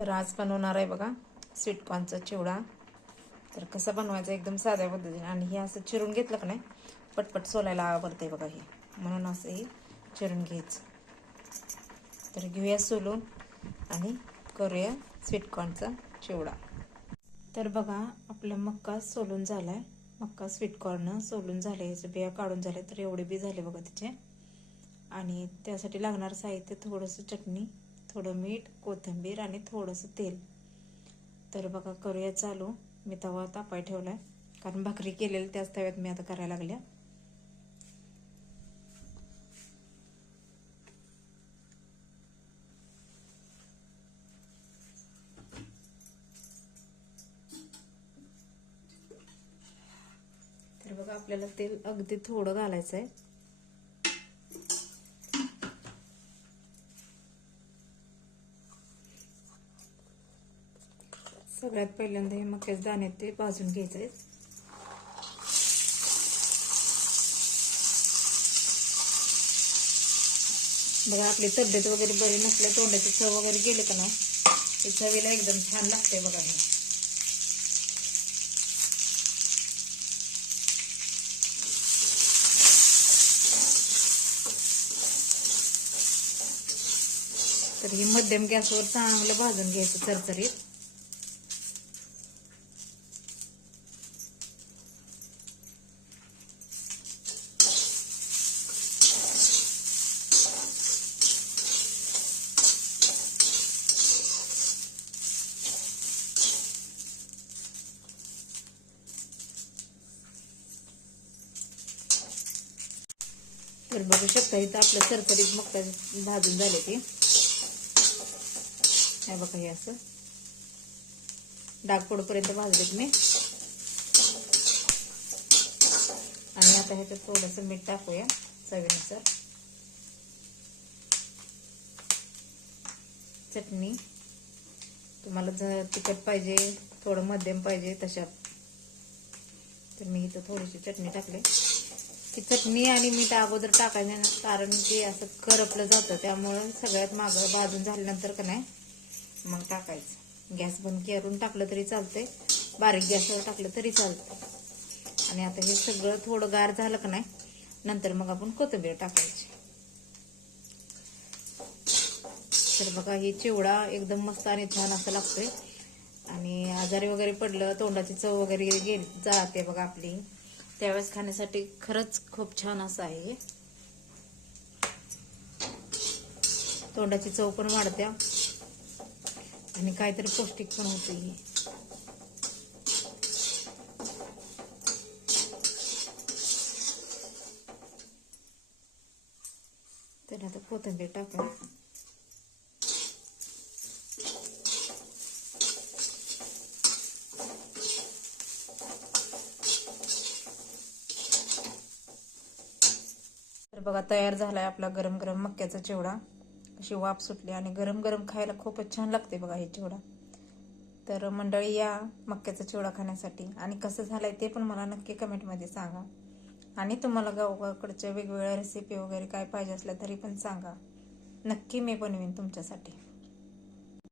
तर आज बनवणार आहे बघा स्वीटकॉर्नचा चिवडा। तर कसा बनवायचा एकदम साध्या पद्धतीने, आणि हे असं चिरून घेतलं का नाही पटपट सोलायला आवडते बघा हे, म्हणून असं हे चिरून घ्यायचं। तर घेऊया सोलून आणि करूया स्वीटकॉर्नचा चिवडा। तर बघा आपला मक्का सोलून झालाय, मक्का स्वीटकॉर्न सोलून झाले, याचे बिया काढून झाले। तर एवढे बी झाले बघा त्याचे। आणि त्यासाठी लागणार साहित्य थोडंसं चटणी, थोडं मीठ, कोथिंबीर आणि थोडंसं तेल। तर बघा करूया चालू। मी तवा तापाय ठेवलाय, कारण भाकरी केलेली त्याच तव्यात मी आता करायला लागल्या। तर बघा आपल्याला तेल अगदी थोडं घालायचं आहे। सगळ्यात पहिल्यांदा हे मक्याचे दाणे ते भाजून घ्यायचे। बघा आपली तब्येत वगैरे बरी नसल्या, तोंडाची चव वगैरे गेले का नाही, ते चवीला एकदम छान लागते बघा हे। तर हे मध्यम गॅसवर चांगलं भाजून घ्यायचं चरचरीत। तर बघू शकता इथं आपलं चरचरीत मक्का भाजून झाले ते। हे बघा हे असं डाग पडूपर्यंत भाजलेत मी। आणि आता ह्याच्यात थोडंसं मीठ टाकूया चवीनुसार, चटणी तुम्हाला जर तिखट पाहिजे, थोडं मध्यम पाहिजे तशा। तर मी इथं थोडीशी चटणी टाकले। ती चटणी आणि मीठ अगोदर टाकायचं ना, कारण ते असं करपलं जातं, त्यामुळं सगळ्यात मागं भाजून झाल्यानंतर का नाही मग टाकायचं। गॅस बंद करून टाकलं तरी चालतंय, बारीक गॅसवर टाकलं तरी चालतंय। आणि आता हे सगळं थोडं गार झालं का नाही, नंतर मग आपण कोथिंबीर टाकायची। तर बघा हे चिवडा एकदम मस्त आणि छान असं लागतोय। आणि आजारी वगैरे पडलं, तोंडाची चव वगैरे जाते बघा आपली, त्यावेळेस खाण्यासाठी खरंच खूप छान असं आहे। तोंडाची चव पण वाढत्या आणि काहीतरी पौष्टिक पण होते। तर आता कोथिंबीर टाका। तर बघा तयार झालाय आपला गरम गरम मक्याचा चिवडा। अशी वाफ सुटली आणि गरम गरम खायला खूपच छान लागते बघा हे चिवडा। तर मंडळी या मक्याचा चिवडा खाण्यासाठी, आणि कसं झालंय ते पण मला नक्की कमेंटमध्ये सांगा। आणि तुम्हाला गावाकडच्या वेगवेगळ्या रेसिपी वगैरे काय पाहिजे असल्या तरी पण सांगा, नक्की मी बनवीन तुमच्यासाठी।